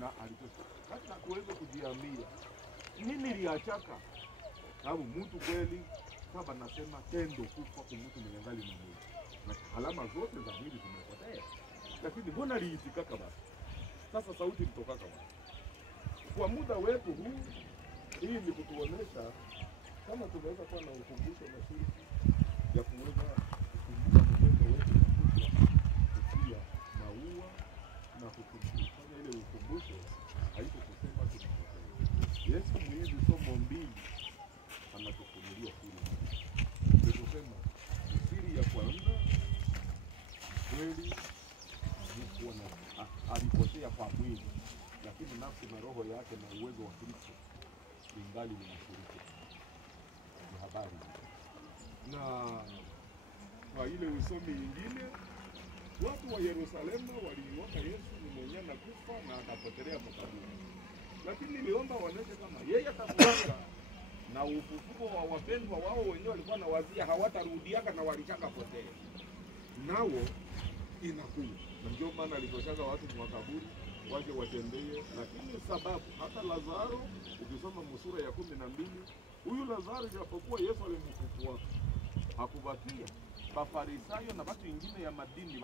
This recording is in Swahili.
na alitosha hata kuweza kujiambia nini liachaka, sababu mtu kweli kama nasema tendo kufa kwa mtu mwenye ngali na mwili na alama zote za mwili zimepotea, lakini mbona liitikaka basi? Sasa sauti litokaka basi kwa muda wetu huu. Hii ni kutuonesha kama tunaweza kuwa na ukumbusho mzuri ya kuweza kukumbuka mtoto wetu kupitia maua na kufanya ile ukumbusho. Haiko kusema tunapotea. Yesu mwizi somo mbili anatufunulia siri. Tunasema siri ya kwanza, kweli alikuwa na alipotea kwa mwili, lakini nafsi na roho yake na uwezo wa Kristo ingali linashiriki. Ni habari. Na kwa ile usomi nyingine, watu wa Yerusalemu walimuona Yesu ni mwenye na kufa na akapotelea makaburi. Lakini niliomba waoneshe kama yeye atafufuka na ufufuko wa wapendwa wao wenyewe walikuwa na wazia hawatarudiaka na walishaka potea. Nao inakuwa. Na ndio maana alitoshaga watu makaburi waje watembee, lakini sababu hata Lazaro ukisoma sura ya 12, huyu Lazaro japokuwa Yesu alimfufua hakubakia Mafarisayo na watu wengine ya madini